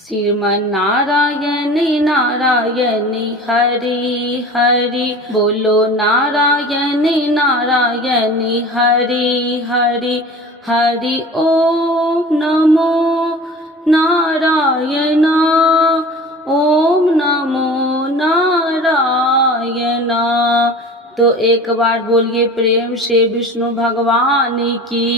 श्रीमन नारायणी नारायणी हरि हरि बोलो नारायणी नारायणी हरि हरि हरि ओम नमो नारायण ओम नमो नारायण। तो एक बार बोलिए प्रेम से विष्णु भगवान की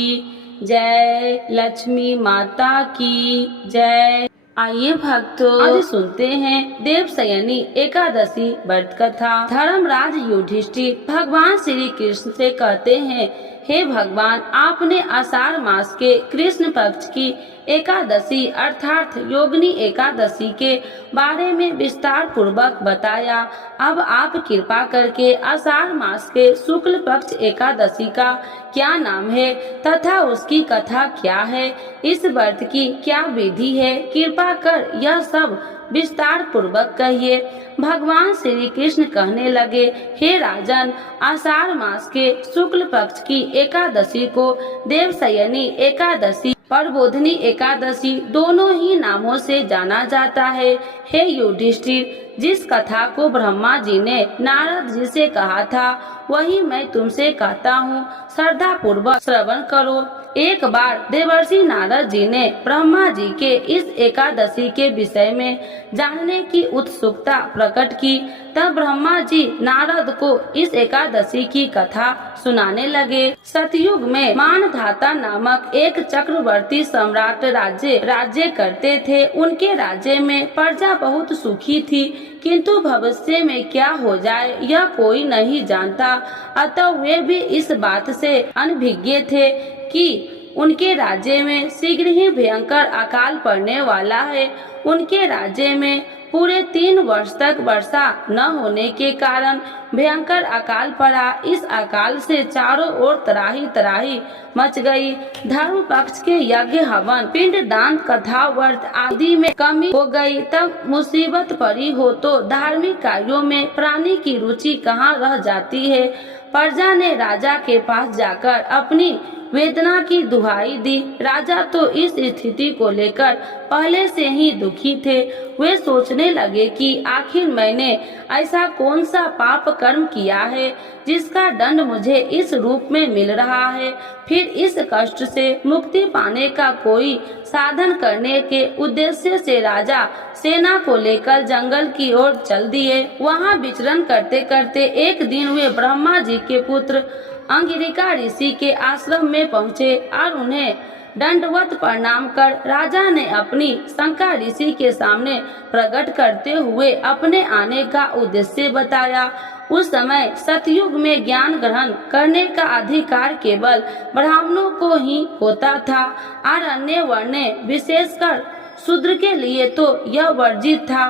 जय, लक्ष्मी माता की जय। आइए भक्तों, आज सुनते हैं देवशयनी एकादशी व्रत कथा। धर्मराज युधिष्ठिर भगवान श्री कृष्ण से कहते हैं, हे भगवान, आपने आषाढ़ मास के कृष्ण पक्ष की एकादशी अर्थात योगिनी एकादशी के बारे में विस्तार पूर्वक बताया। अब आप कृपा करके आषाढ़ मास के शुक्ल पक्ष एकादशी का क्या नाम है तथा उसकी कथा क्या है, इस व्रत की क्या विधि है, कृपा कर यह सब विस्तार पूर्वक कहिए। भगवान श्री कृष्ण कहने लगे, हे राजन, आषाढ़ मास के शुक्ल पक्ष की एकादशी को देवशयनी एकादशी, प्रबोधिनी एकादशी दोनों ही नामों से जाना जाता है। हे युधिष्ठिर, जिस कथा को ब्रह्मा जी ने नारद जी से कहा था वही मैं तुमसे कहता हूँ, श्रद्धा पूर्वक श्रवण करो। एक बार देवर्षि नारद जी ने ब्रह्मा जी के इस एकादशी के विषय में जानने की उत्सुकता प्रकट की। तब ब्रह्मा जी नारद को इस एकादशी की कथा सुनाने लगे। सतयुग में मानधाता नामक एक चक्रवर्ती सम्राट राज्य करते थे। उनके राज्य में प्रजा बहुत सुखी थी, किंतु भविष्य में क्या हो जाए यह कोई नहीं जानता। अतः वे भी इस बात से अनभिज्ञ थे कि उनके राज्य में शीघ्र ही भयंकर अकाल पड़ने वाला है। उनके राज्य में पूरे 3 वर्ष तक वर्षा न होने के कारण भयंकर अकाल पड़ा। इस अकाल से चारों ओर तराही तराही मच गई। धर्म पक्ष के यज्ञ, हवन, पिंड दान, कथा, व्रत आदि में कमी हो गई। तब मुसीबत पड़ी हो तो धार्मिक कार्यों में प्राणी की रुचि कहाँ रह जाती है। प्रजा ने राजा के पास जाकर अपनी वेदना की दुहाई दी। राजा तो इस स्थिति को लेकर पहले से ही दुखी थे। वे सोचने लगे कि आखिर मैंने ऐसा कौन सा पाप कर्म किया है जिसका दंड मुझे इस रूप में मिल रहा है। फिर इस कष्ट से मुक्ति पाने का कोई साधन करने के उद्देश्य से राजा सेना को लेकर जंगल की ओर चल दिए। वहां विचरण करते करते एक दिन वे ब्रह्मा जी के पुत्र अंगिरिका ऋषि के आश्रम में पहुँचे और उन्हें दंडवत प्रणाम कर राजा ने अपनी शंका ऋषि के सामने प्रकट करते हुए अपने आने का उद्देश्य बताया। उस समय सतयुग में ज्ञान ग्रहण करने का अधिकार केवल ब्राह्मणों को ही होता था और अन्य वर्ण विशेषकर शूद्र के लिए तो यह वर्जित था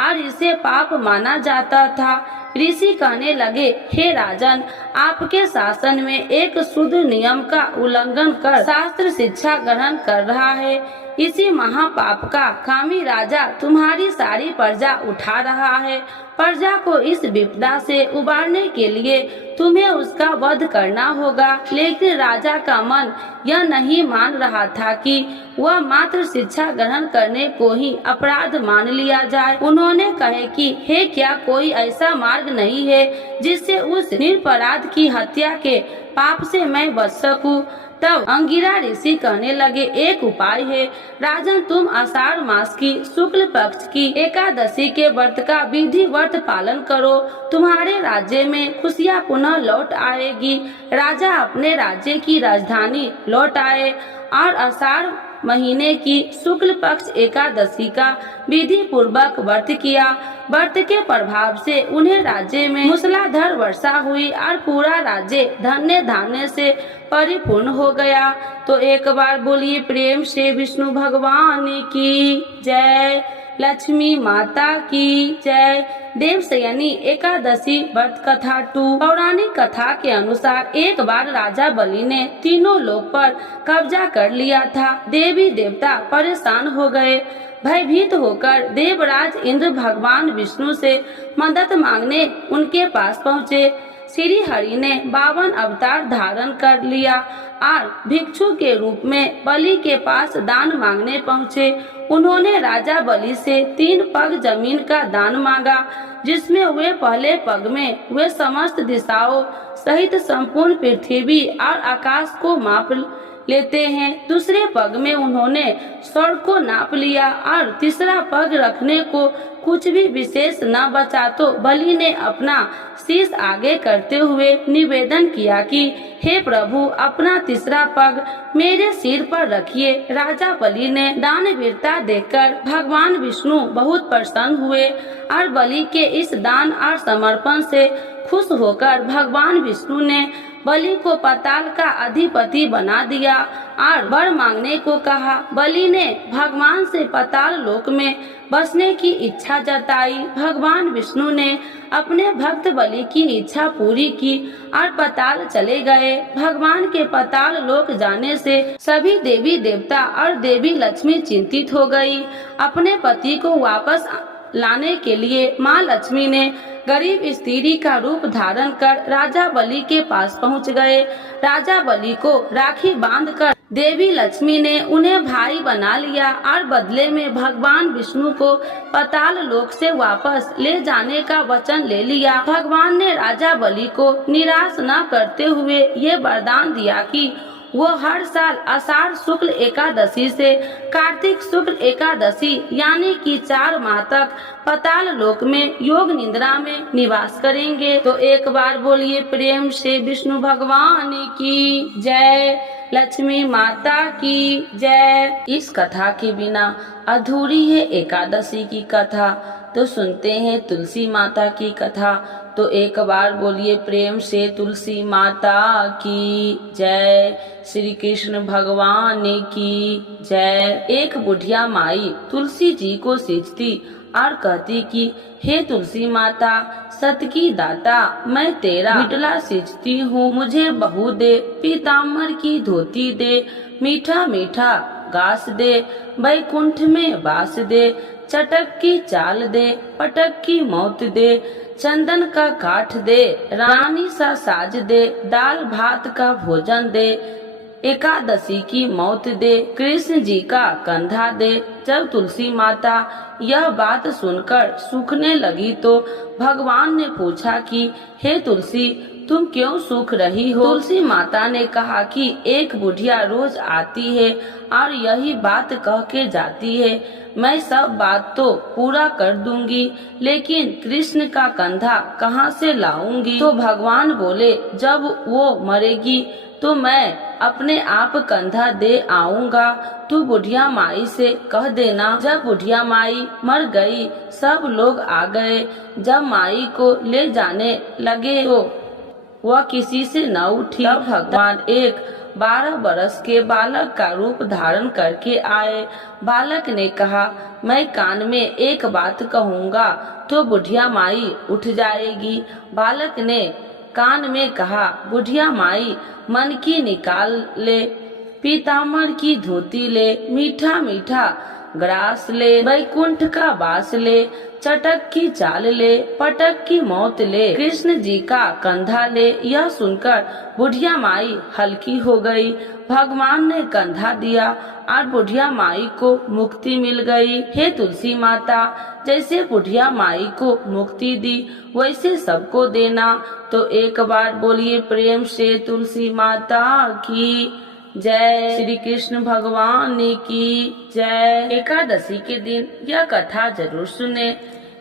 और इसे पाप माना जाता था। ऋषि कहने लगे, हे राजन, आपके शासन में एक शूद्र नियम का उल्लंघन कर शास्त्र शिक्षा ग्रहण कर रहा है। इसी महापाप का कामी राजा तुम्हारी सारी प्रजा उठा रहा है। प्रजा को इस विपदा से उबारने के लिए तुम्हें उसका वध करना होगा। लेकिन राजा का मन यह नहीं मान रहा था कि वह मात्र शिक्षा ग्रहण करने को ही अपराध मान लिया जाए। उन्होंने कहे कि हे, क्या कोई ऐसा मार्ग नहीं है जिससे उस निरपराध की हत्या के पाप से मैं बच सकूं। तब अंगिरा ऋषि कहने लगे, एक उपाय है राजन, तुम आषाढ़ मास की शुक्ल पक्ष की एकादशी के व्रत का विधिवत पालन करो। तुम्हारे राज्य में खुशियाँ पुनः लौट आएगी। राजा अपने राज्य की राजधानी लौट आए और आषाढ़ महीने की शुक्ल पक्ष एकादशी का विधि पूर्वक व्रत किया। व्रत के प्रभाव से उन्हें राज्य में मूसलाधार वर्षा हुई और पूरा राज्य धन्य धान्य से परिपूर्ण हो गया। तो एक बार बोलिए प्रेम से विष्णु भगवान की जय, लक्ष्मी माता की जय। देवशयनी एकादशी व्रत कथा 2। पौराणिक कथा के अनुसार एक बार राजा बलि ने तीनों लोक पर कब्जा कर लिया था। देवी देवता परेशान हो गए। भयभीत होकर देवराज इंद्र भगवान विष्णु से मदद मांगने उनके पास पहुँचे। श्री हरि ने 52 अवतार धारण कर लिया और भिक्षु के रूप में बलि के पास दान मांगने पहुँचे। उन्होंने राजा बलि से 3 पग जमीन का दान मांगा, जिसमें वे पहले पग में वे समस्त दिशाओं सहित संपूर्ण पृथ्वी और आकाश को माप लेते हैं। दूसरे पग में उन्होंने स्वर्ग को नाप लिया और तीसरा पग रखने को कुछ भी विशेष न बचा तो बलि ने अपना शीश आगे करते हुए निवेदन किया कि हे प्रभु, अपना तीसरा पग मेरे सिर पर रखिए। राजा बलि ने दानवीरता देखकर भगवान विष्णु बहुत प्रसन्न हुए और बलि के इस दान और समर्पण से खुश होकर भगवान विष्णु ने बलि को पाताल का अधिपति बना दिया और वर मांगने को कहा। बलि ने भगवान से पाताल लोक में बसने की इच्छा जताई। भगवान विष्णु ने अपने भक्त बलि की इच्छा पूरी की और पाताल चले गए। भगवान के पाताल लोक जाने से सभी देवी देवता और देवी लक्ष्मी चिंतित हो गई। अपने पति को वापस लाने के लिए माँ लक्ष्मी ने गरीब स्त्री का रूप धारण कर राजा बलि के पास पहुंच गए। राजा बलि को राखी बांधकर देवी लक्ष्मी ने उन्हें भाई बना लिया और बदले में भगवान विष्णु को पाताल लोक से वापस ले जाने का वचन ले लिया। भगवान ने राजा बलि को निराश न करते हुए ये वरदान दिया कि वो हर साल आषाढ़ शुक्ल एकादशी से कार्तिक शुक्ल एकादशी यानी कि 4 माह तक पाताल लोक में योग निद्रा में निवास करेंगे। तो एक बार बोलिए प्रेम से विष्णु भगवान की जय, लक्ष्मी माता की जय। इस कथा के बिना अधूरी है एकादशी की कथा। तो सुनते हैं तुलसी माता की कथा। तो एक बार बोलिए प्रेम से तुलसी माता की जय, श्री कृष्ण भगवान की जय। एक बुढ़िया माई तुलसी जी को सींचती और कहती कि हे तुलसी माता, सत की दाता, मैं तेरा बिटला सींचती हूँ, मुझे बहू दे, पीताम्बर की धोती दे, मीठा मीठा घास दे, बैकुंठ में वास दे, चटक की चाल दे, पटक की मौत दे, चंदन का काठ दे, रानी सा साज दे, दाल भात का भोजन दे, एकादशी की मौत दे, कृष्ण जी का कंधा दे। जब तुलसी माता यह बात सुनकर सूखने लगी तो भगवान ने पूछा कि हे तुलसी, तुम क्यों सूख रही हो? तुलसी माता ने कहा कि एक बुढ़िया रोज आती है और यही बात कह के जाती है, मैं सब बात तो पूरा कर दूंगी, लेकिन कृष्ण का कंधा कहाँ से लाऊंगी? तो भगवान बोले, जब वो मरेगी तो मैं अपने आप कंधा दे आऊंगा। तू बुढ़िया माई से कह देना। जब बुढ़िया माई मर गई, सब लोग आ गए। जब माई को ले जाने लगे तो वह किसी से न उठी। तब भगवान एक 12 बरस के बालक का रूप धारण करके आए। बालक ने कहा, मैं कान में एक बात कहूँगा तो बुढ़िया माई उठ जाएगी। बालक ने कान में कहा, बुढ़िया माई मन की निकाल ले, पीताम्बर की धोती ले, मीठा मीठा ग्रास ले, बैकुंठ का वास ले, चटक की चाल ले, पटक की मौत ले, कृष्ण जी का कंधा ले। यह सुनकर बुढ़िया माई हल्की हो गई। भगवान ने कंधा दिया और बुढ़िया माई को मुक्ति मिल गई। हे तुलसी माता, जैसे बुढ़िया माई को मुक्ति दी वैसे सबको देना। तो एक बार बोलिए प्रेम से तुलसी माता की जय, श्री कृष्ण भगवान की जय। एकादशी के दिन यह कथा जरूर सुने।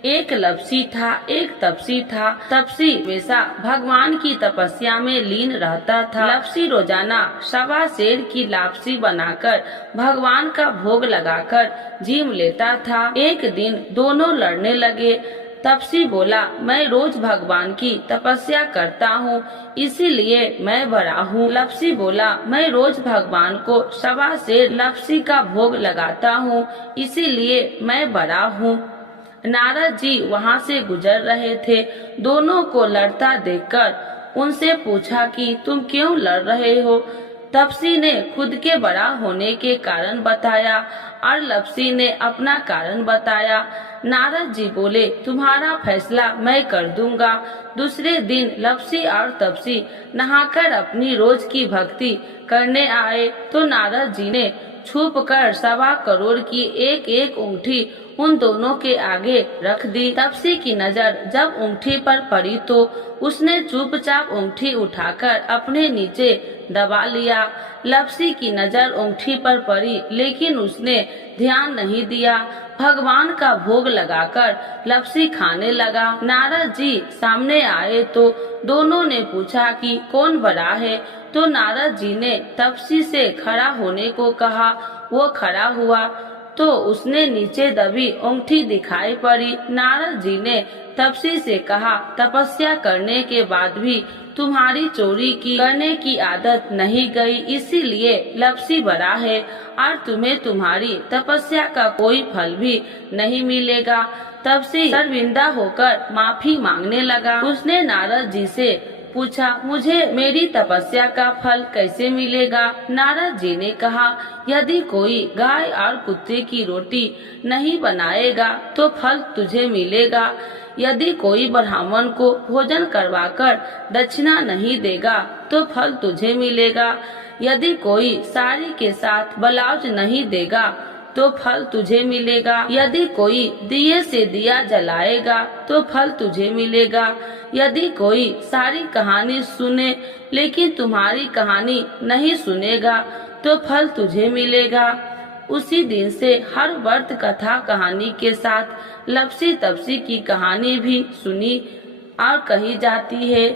एक लपसी था, एक तपसी था। तपसी हमेशा भगवान की तपस्या में लीन रहता था। लपसी रोजाना 1.25 सेर की लापसी बनाकर भगवान का भोग लगाकर जीम लेता था। एक दिन दोनों लड़ने लगे। तपसी बोला, मैं रोज भगवान की तपस्या करता हूँ, इसीलिए मैं बड़ा हूँ। लपसी बोला, मैं रोज भगवान को 1.25 सेर लपसी का भोग लगाता हूँ, इसीलिए मैं बड़ा हूँ। नारद जी वहाँ से गुजर रहे थे। दोनों को लड़ता देखकर उनसे पूछा कि तुम क्यों लड़ रहे हो? तपसी ने खुद के बड़ा होने के कारण बताया और लपसी ने अपना कारण बताया। नारद जी बोले, तुम्हारा फैसला मैं कर दूंगा। दूसरे दिन लपसी और तपसी नहाकर अपनी रोज की भक्ति करने आए तो नारद जी ने छुप कर 1.25 करोड़ की एक एक अंगूठी उन दोनों के आगे रख दी। तपसी की नजर जब अंगूठी पर पड़ी तो उसने चुपचाप अंगूठी उठाकर अपने नीचे दबा लिया। लपसी की नजर अंगूठी पर पड़ी लेकिन उसने ध्यान नहीं दिया। भगवान का भोग लगाकर लपसी खाने लगा। नारद जी सामने आए तो दोनों ने पूछा कि कौन बड़ा है, तो नारद जी ने तपसी से खड़ा होने को कहा। वो खड़ा हुआ तो उसने नीचे दबी अंगूठी दिखाई पड़ी। नारद जी ने तपसी से कहा, तपस्या करने के बाद भी तुम्हारी चोरी करने की आदत नहीं गई, इसीलिए लपसी बड़ा है और तुम्हें तुम्हारी तपस्या का कोई फल भी नहीं मिलेगा। तपसी शर्मिंदा होकर माफी मांगने लगा। उसने नारद जी से पूछा, मुझे मेरी तपस्या का फल कैसे मिलेगा? नारद जी ने कहा, यदि कोई गाय और कुत्ते की रोटी नहीं बनाएगा तो फल तुझे मिलेगा। यदि कोई ब्राह्मण को भोजन करवाकर दक्षिणा नहीं देगा तो फल तुझे मिलेगा। यदि कोई साड़ी के साथ ब्लाउज नहीं देगा तो फल तुझे मिलेगा। यदि कोई दिए से दिया जलाएगा तो फल तुझे मिलेगा। यदि कोई सारी कहानी सुने लेकिन तुम्हारी कहानी नहीं सुनेगा तो फल तुझे मिलेगा। उसी दिन से हर व्रत कथा कहानी के साथ लपसी तपसी की कहानी भी सुनी और कही जाती है।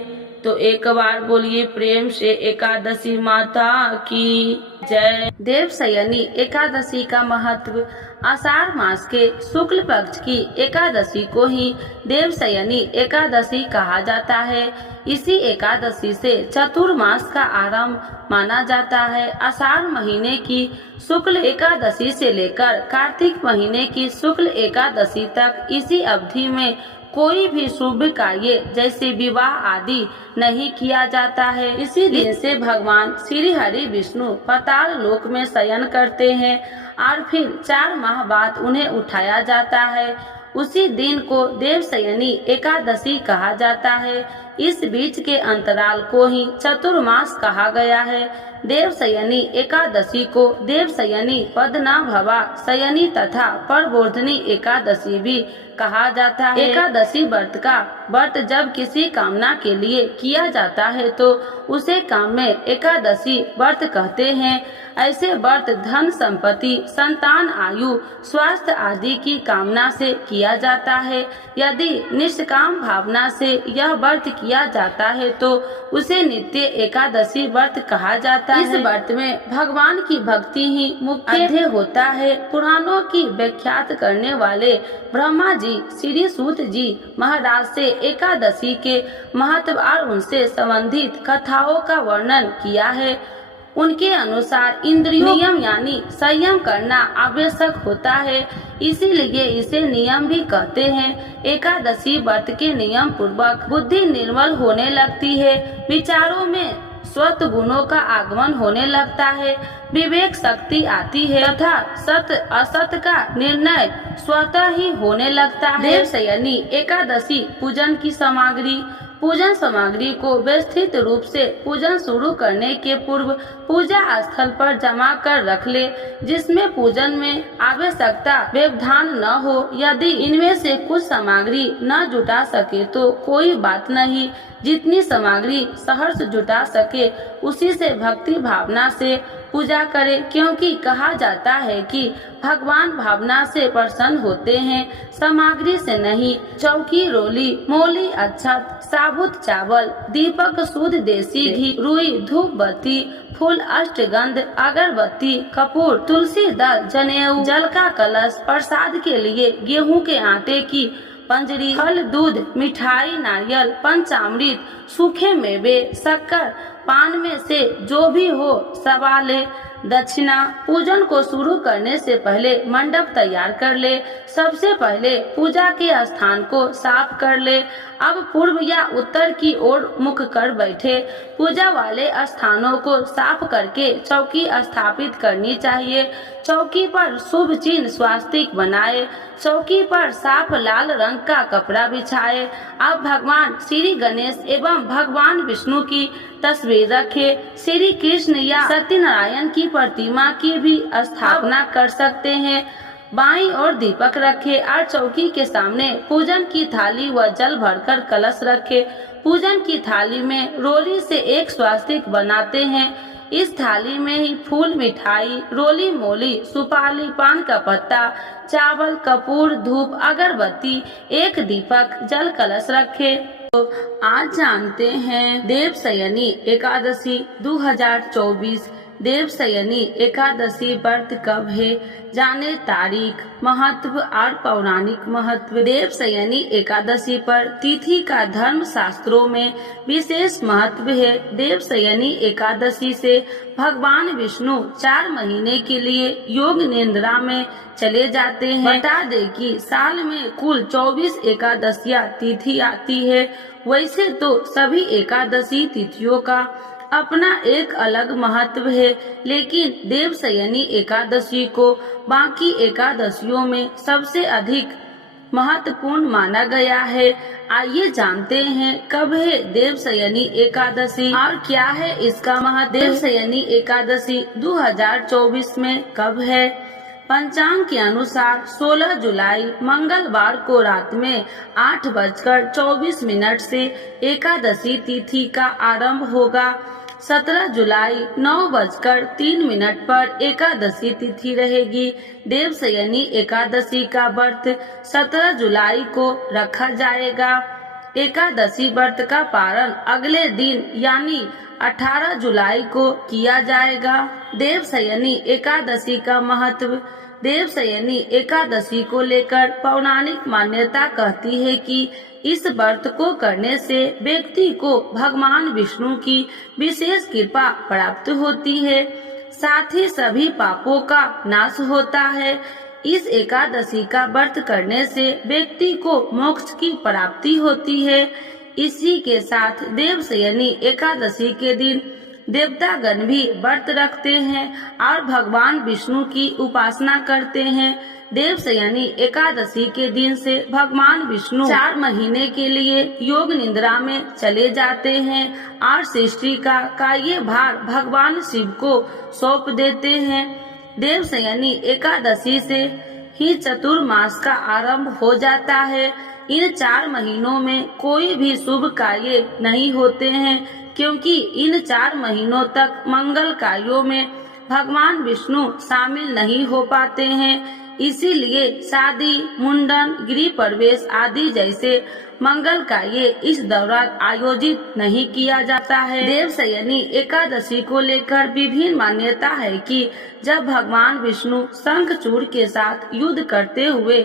तो एक बार बोलिए प्रेम से एकादशी माता की जय। देवशयनी एकादशी का महत्व। आषाढ़ मास के शुक्ल पक्ष की एकादशी को ही देवशयनी एकादशी कहा जाता है। इसी एकादशी से चतुर्मास का आरंभ माना जाता है। आषाढ़ महीने की शुक्ल एकादशी से लेकर कार्तिक महीने की शुक्ल एकादशी तक इसी अवधि में कोई भी शुभ कार्य जैसे विवाह आदि नहीं किया जाता है। इसी दिन से भगवान श्री हरि विष्णु पाताल लोक में शयन करते हैं और फिर 4 माह बाद उन्हें उठाया जाता है। उसी दिन को देवशयनी एकादशी कहा जाता है। इस बीच के अंतराल को ही चतुर्मास कहा गया है। देवशयनी एकादशी को देवशयनी पद्मनाभा शयनी तथा परबोधनी एकादशी भी कहा जाता है। एकादशी व्रत जब किसी कामना के लिए किया जाता है तो उसे काम में एकादशी व्रत कहते हैं। ऐसे व्रत धन संपत्ति संतान आयु स्वास्थ्य आदि की कामना से किया जाता है। यदि निष्काम भावना से यह व्रत किया जाता है तो उसे नित्य एकादशी व्रत कहा जाता है। इस व्रत में भगवान की भक्ति ही मुख्य होता है। पुराणों की व्याख्यात करने वाले ब्रह्मा जी श्री सूत जी महाराज से एकादशी के महत्व और उनसे संबंधित कथाओं का वर्णन किया है। उनके अनुसार इंद्रियों नियम यानी संयम करना आवश्यक होता है, इसीलिए इसे नियम भी कहते हैं। एकादशी व्रत के नियम पूर्वक बुद्धि निर्मल होने लगती है, विचारों में स्वत गुणों का आगमन होने लगता है, विवेक शक्ति आती है तथा सत असत का निर्णय स्वतः ही होने लगता है। देवशयनी एकादशी पूजन की सामग्री। पूजन सामग्री को व्यवस्थित रूप से पूजन शुरू करने के पूर्व पूजा स्थल पर जमा कर रख ले, जिसमें पूजन में आवश्यकता व्यवधान न हो। यदि इनमें से कुछ सामग्री न जुटा सके तो कोई बात नहीं, जितनी सामग्री सहर्ष जुटा सके उसी से भक्ति भावना से पूजा करे, क्योंकि कहा जाता है कि भगवान भावना से प्रसन्न होते हैं, सामग्री से नहीं। चौकी रोली मोली अक्षत साबुत चावल दीपक शुद्ध देसी घी रुई धूप बत्ती फूल अष्टगंध अगरबत्ती कपूर तुलसी दल जनेऊ जल का कलश प्रसाद के लिए गेहूं के आटे की पंजरी फल दूध मिठाई नारियल पंचामृत सूखे मेवे शक्कर पान में से जो भी हो सवाले दक्षिणा। पूजन को शुरू करने से पहले मंडप तैयार कर ले। सबसे पहले पूजा के स्थान को साफ कर ले। अब पूर्व या उत्तर की ओर मुख कर बैठे। पूजा वाले स्थानों को साफ करके चौकी स्थापित करनी चाहिए। चौकी पर शुभ चिन्ह स्वास्तिक बनाए। चौकी पर साफ लाल रंग का कपड़ा बिछाए। अब भगवान श्री गणेश एवं भगवान विष्णु की तस्वीर रखे। श्री कृष्ण या सत्यनारायण की प्रतिमा की भी स्थापना कर सकते हैं। बाईं ओर दीपक रखे और चौकी के सामने पूजन की थाली व जल भरकर कलश रखे। पूजन की थाली में रोली से एक स्वास्तिक बनाते हैं। इस थाली में ही फूल, मिठाई, रोली मोली, सुपारी, पान का पत्ता, चावल, कपूर, धूप, अगरबत्ती, एक दीपक, जल कलश रखे। तो आज जानते हैं देवशयनी एकादशी 2024 देवशयनी एकादशी व्रत कब है, जाने तारीख, महत्व और पौराणिक महत्व। देवशयनी एकादशी पर तिथि का धर्म शास्त्रों में विशेष महत्व है। देवशयनी एकादशी से भगवान विष्णु 4 महीने के लिए योग निद्रा में चले जाते हैं। बता दें कि साल में कुल 24 एकादशियां तिथि आती है। वैसे तो सभी एकादशी तिथियों का अपना एक अलग महत्व है, लेकिन देवशयनी एकादशी को बाकी एकादशियों में सबसे अधिक महत्वपूर्ण माना गया है। आइए जानते हैं कब है देवशयनी एकादशी और क्या है इसका महत्व। देवशयनी एकादशी 2024 में कब है? पंचांग के अनुसार 16 जुलाई मंगलवार को रात में 8:24 से एकादशी तिथि का आरंभ होगा। 17 जुलाई 9:03 पर एकादशी तिथि रहेगी। देवशयनी एकादशी का व्रत 17 जुलाई को रखा जाएगा। एकादशी व्रत का पारण अगले दिन यानी 18 जुलाई को किया जाएगा। देवशयनी एकादशी का महत्व। देवशयनी एकादशी को लेकर पौराणिक मान्यता कहती है कि इस व्रत को करने से व्यक्ति को भगवान विष्णु की विशेष कृपा प्राप्त होती है, साथ ही सभी पापों का नाश होता है। इस एकादशी का व्रत करने से व्यक्ति को मोक्ष की प्राप्ति होती है। इसी के साथ देवशयनी एकादशी के दिन देवतागण भी व्रत रखते हैं और भगवान विष्णु की उपासना करते हैं। देवशयनी एकादशी के दिन से भगवान विष्णु 4 महीने के लिए योग निद्रा में चले जाते हैं और सृष्टि का ये भार भगवान शिव को सौंप देते हैं। देवशयनी एकादशी से ही चतुर्मास का आरंभ हो जाता है। इन 4 महीनों में कोई भी शुभ कार्य नहीं होते हैं, क्योंकि इन 4 महीनों तक मंगल कार्यों में भगवान विष्णु शामिल नहीं हो पाते हैं। इसीलिए शादी, मुंडन, गृह प्रवेश आदि जैसे मंगल कार्य इस दौरान आयोजित नहीं किया जाता है। देवशयनी एकादशी को लेकर विभिन्न मान्यता है कि जब भगवान विष्णु शंखचूड़ के साथ युद्ध करते हुए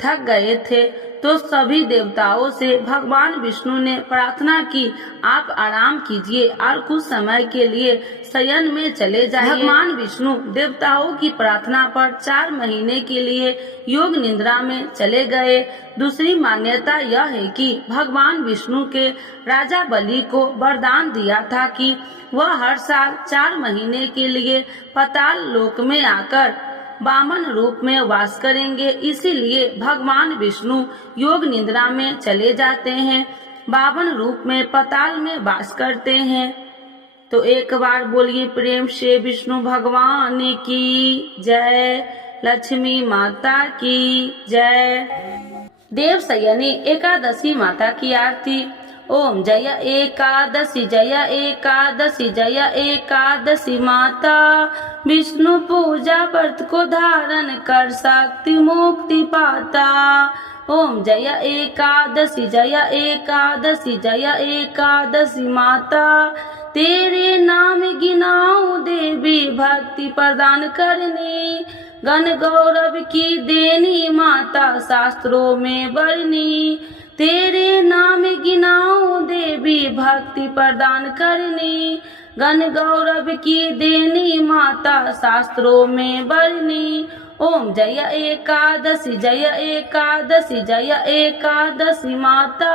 थक गए थे तो सभी देवताओं से भगवान विष्णु ने प्रार्थना की, आप आराम कीजिए और कुछ समय के लिए शयन में चले जाइए। भगवान विष्णु देवताओं की प्रार्थना पर 4 महीने के लिए योग निद्रा में चले गए। दूसरी मान्यता यह है कि भगवान विष्णु के राजा बलि को वरदान दिया था कि वह हर साल 4 महीने के लिए पाताल लोक में आकर वामन रूप में वास करेंगे। इसीलिए भगवान विष्णु योग निद्रा में चले जाते हैं, वामन रूप में पाताल में वास करते हैं। तो एक बार बोलिए प्रेम से विष्णु भगवान की जय, लक्ष्मी माता की जय। देवशयनी एकादशी माता की आरती। ओम जय एकादशी जय एकादशी जय एकादशी माता, विष्णु पूजा व्रत को धारण कर शक्ति मुक्ति पाता। ओम जय एकादशी जय एकादशी जय एकादशी माता, तेरे नाम गिनाऊं देवी भक्ति प्रदान करनी, गण गौरव की देनी माता शास्त्रों में वर्णी, तेरे नाम गिनाऊं देवी भक्ति प्रदान करनी, घन गौरव की देनी माता शास्त्रों में वर्णी। ओम जय एकादशी जय एकादशी जय एकादशी माता।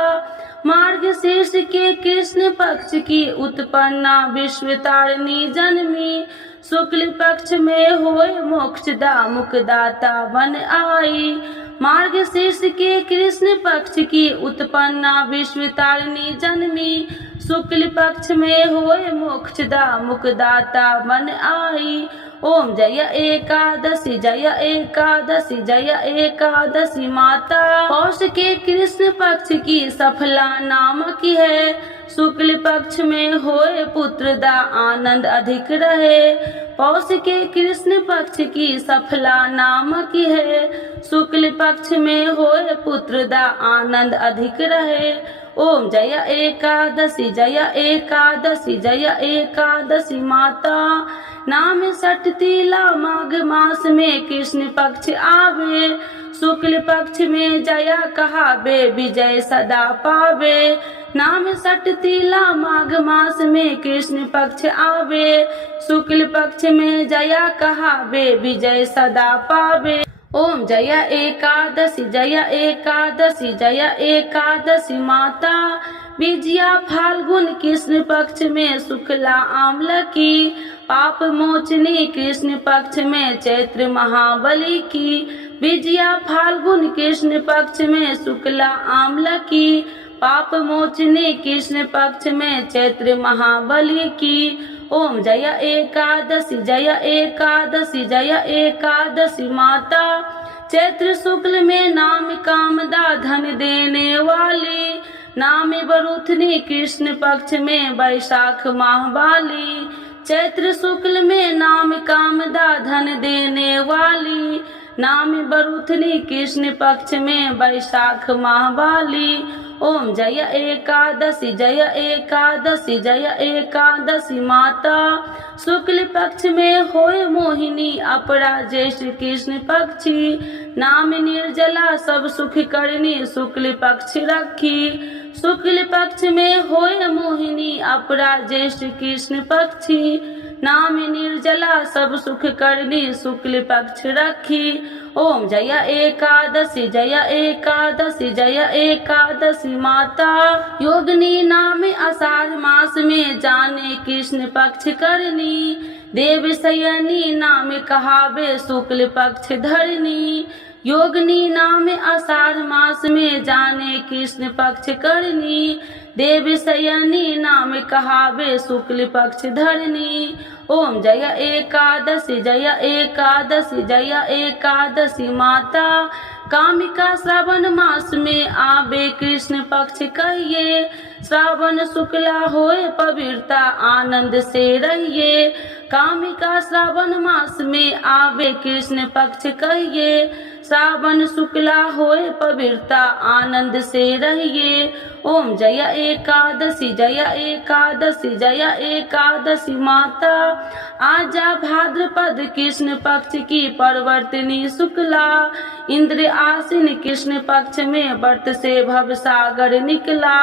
मार्गशीर्ष के कृष्ण पक्ष की उत्पन्ना विश्व तारिणी जन्मी। शुक्ल पक्ष में होए मोक्षदा मुक्तिदाता बन आई। मार्गशीर्ष के कृष्ण पक्ष की उत्पन्ना विश्व तारिणी जन्मी। शुक्ल पक्ष में होए मोक्षदा मुक्तिदाता बन आई। ओम जय एकादशी जय एकादशी जय एकादशी माता। पौष के कृष्ण पक्ष की सफला नामक है। शुक्ल पक्ष में होए पुत्रदा आनंद अधिक रहे। पौष के कृष्ण पक्ष की सफला नामक है। शुक्ल पक्ष में होए पुत्रदा आनंद अधिक रहे। ओम जय एकादशी जय एकादशी जय एकादशी माता। नाम सटतीला माघ मास में कृष्ण पक्ष आवे। शुक्ल पक्ष में जया कहावे विजय सदा पावे। नाम सटतीला माघ मास में कृष्ण पक्ष आवे। शुक्ल पक्ष में जया कहावे विजय सदा पावे। ओम जय एकादशी जय एकादशी जय एकादशी माता। विजया फाल्गुन कृष्ण पक्ष में शुक्ला आम्ल की। पाप मोचनी कृष्ण पक्ष में चैत्र महाबली की। विजया फाल्गुन कृष्ण पक्ष में शुक्ला आम्ल की। पाप मोचनी कृष्ण पक्ष में चैत्र महाबली की। ओम जय एकादशी जय एकादशी जय एकादशी माता। चैत्र शुक्ल में नाम कामदा धन देने वाली। नाम बरूथनी कृष्ण पक्ष में वैशाख माह वाली। चैत्र शुक्ल में नाम कामदा धन देने वाली। नाम बरूथनी कृष्ण पक्ष में वैशाख माह वाली। ओम जय एकादशी जय एकादशी जय एकादशी माता। शुक्ल पक्ष में होए मोहिनी अपरा ज्येष्ठ कृष्ण पक्षी। नाम निर्जला सब सुख करनी शुक्ल पक्ष रखी। शुक्ल पक्ष में होए मोहिनी अपरा ज्येष्ठ कृष्ण पक्षी। नाम निर्जला सब सुख करनी शुक्ल पक्ष रखी। ओम जय एकादशी जय एकादशी जय एकादशी माता। योगिनी नाम आषाढ़ मास में जाने कृष्ण पक्ष करनी। देव शयनी नाम कहावे शुक्ल पक्ष धरनी। योगिनी नाम आषाढ़ मास में जाने कृष्ण पक्ष करनी। देव शयनी नाम कहावे शुक्ल पक्ष धरनी। ओम जय एकादशी जय एकादशी जय एकादशी माता। कामिका श्रावण मास में आवे कृष्ण पक्ष कहिए। श्रावण शुक्ला होए पवित्रता आनंद से रहिए। कामिका श्रावण मास में आवे कृष्ण पक्ष कहिए। श्रावण शुक्ला होए पवित्रता आनंद से रहिए। ओम जय एकादशी जय एकादशी जय एकादशी माता। आजा भाद्रपद कृष्ण पक्ष की परवर्तिनी शुक्ला। इंद्र आसीन कृष्ण पक्ष में व्रत से भव सागर निकला।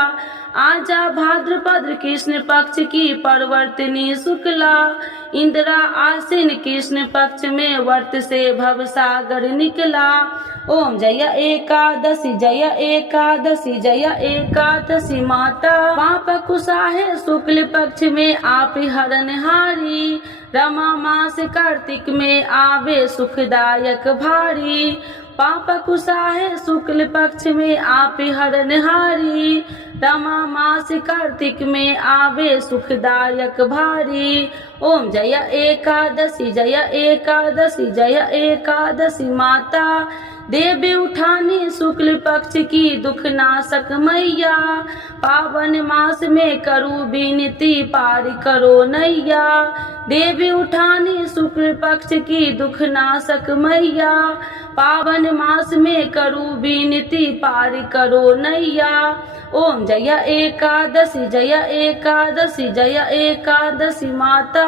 आजा भाद्रपद कृष्ण पक्ष की परवर्तिनी शुक्ला। इंद्रा आसीन कृष्ण पक्ष में व्रत से भव सागर निकला। ओम जय एकादशी जय एकादशी जय एकादशी माता। पाप कुसाहे शुक्ल पक्ष में आप हरनहारी। रमा मास कार्तिक में आवे सुखदायक भारी। पाप कुसाहे शुक्ल पक्ष में आप हरनहारी। रमा मास कार्तिक में आवे सुखदायक भारी। ओम जय एकादशी जय एकादशी जय एकादशी माता। देवी उठानी शुक्ल पक्ष की दुख नाशक मैया। पावन मास में करू विनती पार करो नैया। देवी उठानी शुक्ल पक्ष की दुख नाशक मैया। पावन मास में करू विनती पार करो नैया। ओम जय एकादशी जय एकादशी जय एकादशी माता।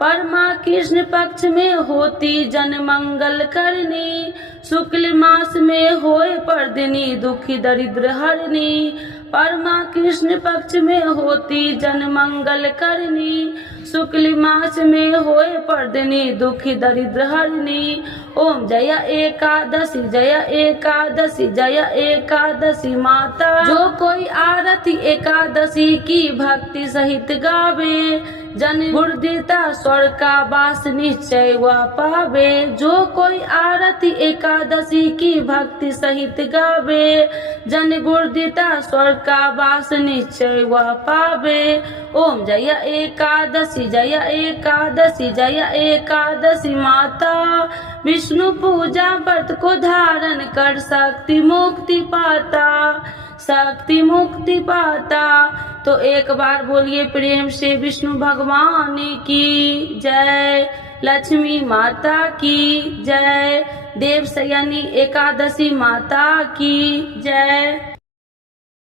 परमा कृष्ण पक्ष में होती जन मंगल करनी। शुक्ल मास में होए पर्दिनी दुखी दरिद्र हरनी। परमा कृष्ण पक्ष में होती जन मंगल करनी। शुक्ल मास में होए पर्दनी दुखी दरिद्र हरनी। ओम जय एकादशी जय एकादशी जय एकादशी माता। जो कोई आरती एकादशी की भक्ति सहित गावे, जन गुरुदेवता स्वर्ग का वास निश्चय वह पावे। जो कोई आरती एकादशी की भक्ति सहित गावे, जन गुरुदेवता स्वर्ग का वास निश्चय वह पावे। ओम जय एकादशी जय एकादशी जय एकादशी माता। विष्णु पूजा व्रत को धारण कर शक्ति मुक्ति पाता, शक्ति मुक्ति पाता। तो एक बार बोलिए प्रेम से विष्णु भगवान की जय, लक्ष्मी माता की जय, देवशयनी एकादशी माता की जय।